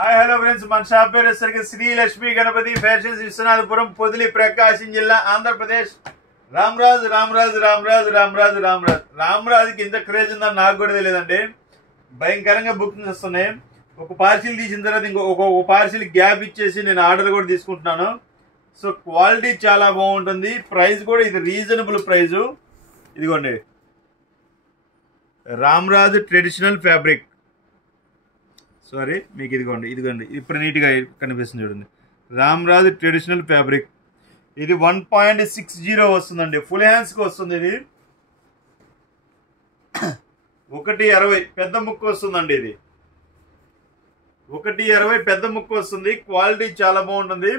Hi hello friends, మన shop పేరు వచ్చేసరికి శ్రీ లక్ష్మీ గణపతి ఫ్యాషన్స్, విశ్వనాథపురం, పొదిలి, ప్రకాశం జిల్లా, ఆంధ్రప్రదేశ్. రామరాజుకి ఇంత క్రేజ్ ఉందని నాకు కూడా తెలియదండి. భయంకరంగా బుకింగ్స్ వస్తున్నాయి. ఒక పార్సిల్ తీసిన తర్వాత ఇంకొక పార్సిల్ గ్యాప్ ఇచ్చేసి నేను ఆర్డర్ కూడా తీసుకుంటున్నాను. సో క్వాలిటీ చాలా బాగుంటుంది. ప్రైస్ కూడా ఇది రీజనబుల్ ప్రైజు. ఇదిగోండి, రామరాజు ట్రెడిషనల్ ఫ్యాబ్రిక్. సారీ, మీకు ఇదిగోండి ఇప్పుడు నీట్గా కనిపిస్తుంది చూడండి. Ramaraju traditional fabric. ఇది 1.60 వస్తుందండి. ఫుల్ హ్యాండ్స్కి వస్తుంది. ఇది 1.60 పెద్ద ముక్క వస్తుందండి. ఇది 1.60 పెద్ద ముక్క వస్తుంది. క్వాలిటీ చాలా బాగుంటుంది.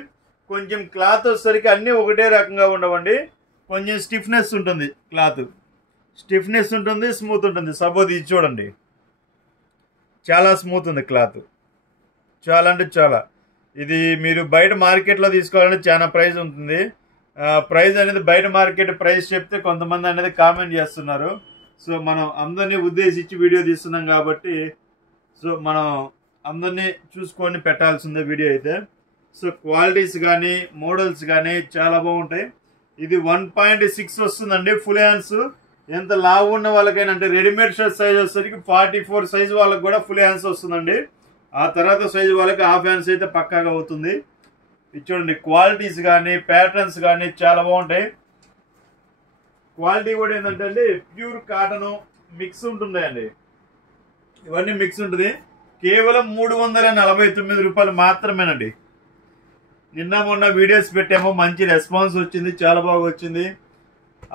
కొంచెం క్లాత్ వచ్చేసరికి అన్నీ ఒకటే రకంగా ఉండవండి. కొంచెం స్టిఫ్నెస్ ఉంటుంది. క్లాత్ స్టిఫ్నెస్ ఉంటుంది, స్మూత్ ఉంటుంది. సపోజ్ ఇది చూడండి, చాలా స్మూత్ ఉంది క్లాత్. చాలా అంటే చాలా. ఇది మీరు బయట మార్కెట్లో తీసుకోవాలంటే చాలా ప్రైస్ ఉంటుంది. ప్రైస్ అనేది బయట మార్కెట్ ప్రైస్ చెప్తే కొంతమంది అనేది కామెంట్ చేస్తున్నారు. సో మనం అందరినీ ఉద్దేశించి వీడియో తీస్తున్నాం కాబట్టి సో మనం అందరినీ చూసుకొని పెట్టాల్సిందే వీడియో అయితే. సో క్వాలిటీస్ కానీ మోడల్స్ కానీ చాలా బాగుంటాయి. ఇది 1.6 వస్తుందండి. Full hands. ఎంత లావు ఉన్న వాళ్ళకైనా, అంటే రెడీమేడ్ షర్ట్ సైజ్ వచ్చేసరికి 44 సైజ్ వాళ్ళకి కూడా ఫుల్ హ్యాండ్స్ వస్తుందండి. ఆ తర్వాత సైజు వాళ్ళకి హాఫ్ హ్యాండ్స్ అయితే పక్కాగా అవుతుంది. ఇది చూడండి, క్వాలిటీస్ కానీ ప్యాటర్న్స్ కానీ చాలా బాగుంటాయి. క్వాలిటీ కూడా ఏంటంటే అండి, ప్యూర్ కాటన్ మిక్స్ ఉంటుందండి. ఇవన్నీ మిక్స్ ఉంటుంది. కేవలం 349 రూపాయలు మాత్రమేనండి. నిన్న మొన్న వీడియోస్ పెట్టాము, మంచి రెస్పాన్స్ వచ్చింది, చాలా బాగా వచ్చింది.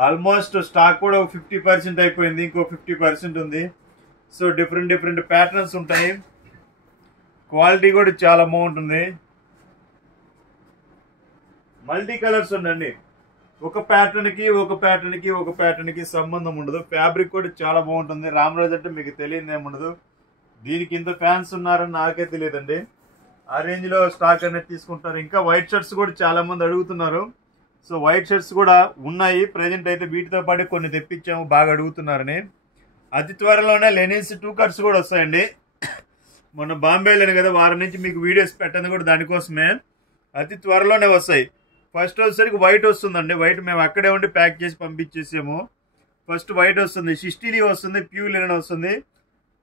ఆల్మోస్ట్ స్టాక్ కూడా 50% అయిపోయింది. ఇంకో 50% ఉంది. సో డిఫరెంట్ ప్యాటర్న్స్ ఉంటాయి. క్వాలిటీ కూడా చాలా బాగుంటుంది. మల్టీ కలర్స్ ఉండండి. ఒక ప్యాటర్న్ కి సంబంధం ఉండదు. ఫ్యాబ్రిక్ కూడా చాలా బాగుంటుంది. రామరాజు అంటే మీకు తెలియదు ఏముండదు. దీనికి ఇంత ఫ్యాన్స్ ఉన్నారని నాకే తెలియదండి. ఆ రేంజ్ లో స్టాక్ అనేది తీసుకుంటారు. ఇంకా వైట్ షర్ట్స్ కూడా చాలా మంది అడుగుతున్నారు. సో వైట్ షర్ట్స్ కూడా ఉన్నాయి. ప్రజెంట్ అయితే వీటితో పాటు కొన్ని తెప్పించాము, బాగా అడుగుతున్నారని. అతి త్వరలోనే లెనిన్స్ 2 కట్స్ కూడా వస్తాయండి. మొన్న బాంబే వెళ్ళాను కదా, వారం నుంచి మీకు వీడియోస్ పెట్టండి కూడా దానికోసమే. అతి త్వరలోనే వస్తాయి. ఫస్ట్ వచ్చేసరికి వైట్ వస్తుందండి. వైట్ మేము అక్కడే ఉండి ప్యాక్ చేసి పంపించేసాము. ఫస్ట్ వైట్ వస్తుంది, 60 వస్తుంది, ప్యూర్ లెనిన్ వస్తుంది.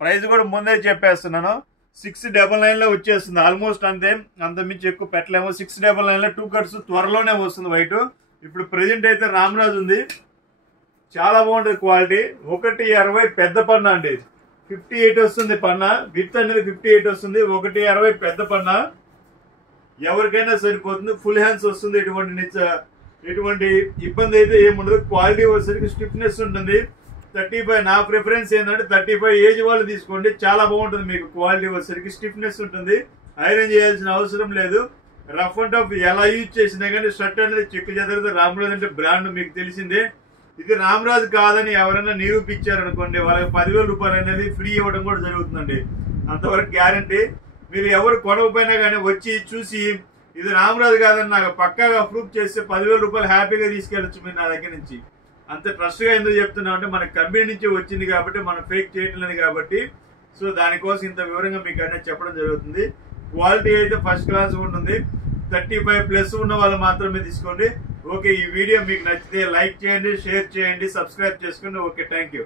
ప్రైస్ కూడా ముందే చెప్పేస్తున్నాను, 699లో వచ్చేస్తుంది. ఆల్మోస్ట్ అంత మించి ఎక్కువ పెట్టలేము. 699లో 2 కట్స్ త్వరలోనే వస్తుంది వైట్. ఇప్పుడు ప్రెజెంట్ అయితే రామరాజు ఉంది, చాలా బాగుంటుంది క్వాలిటీ. 1.60 పెద్ద పన్న అండి. 58 వస్తుంది పన్న. విత్ అనేది 58 వస్తుంది. 1.60 పెద్ద పన్న. ఎవరికైనా సరిపోతుంది. ఫుల్ హ్యాండ్స్ వస్తుంది. ఎటువంటి ఇబ్బంది అయితే ఏముండదు. క్వాలిటీ వచ్చేసరికి స్టిఫ్నెస్ ఉంటుంది. 35 నా ప్రిఫరెన్స్ ఏంటంటే 35 ఏజ్ వాళ్ళు తీసుకోండి, చాలా బాగుంటుంది. మీకు క్వాలిటీ వచ్చేసరికి స్టిఫ్నెస్ ఉంటుంది. ఐరన్ చేయాల్సిన అవసరం లేదు. రఫ్ అండ్ టఫ్ ఎలా యూజ్ చేసినా కానీ షర్ట్ అనేది చెక్కు చెదరదు. రామరాజు అంటే బ్రాండ్ మీకు తెలిసిందే. ఇది రామరాజు కాదని ఎవరైనా నిరూపించారనుకోండి, వాళ్ళకి 10,000 రూపాయలు అనేది ఫ్రీ ఇవ్వడం కూడా జరుగుతుందండి. అంతవరకు గ్యారంటీ. మీరు ఎవరు కొనకపోయినా కానీ వచ్చి చూసి ఇది రామరాజు కాదని నాకు పక్కాగా ప్రూఫ్ చేస్తే 10,000 రూపాయలు హ్యాపీగా తీసుకెళ్ళచ్చు మీరు నా దగ్గర నుంచి. అంత ట్రస్ట్ గా ఎందుకు చెప్తున్నాం అంటే, మన కంపెనీ నుంచి వచ్చింది కాబట్టి, మనం ఫేక్ చేయట్లేదు కాబట్టి. సో దానికోసం ఇంత వివరంగా మీకు అనేది చెప్పడం జరుగుతుంది. క్వాలిటీ అయితే ఫస్ట్ క్లాస్ ఉంటుంది. 35+ ఉన్న వాళ్ళు మాత్రమే తీసుకోండి. ఓకే, ఈ వీడియో మీకు నచ్చితే లైక్ చేయండి, షేర్ చేయండి, సబ్స్క్రైబ్ చేసుకోండి. Okay, thank you.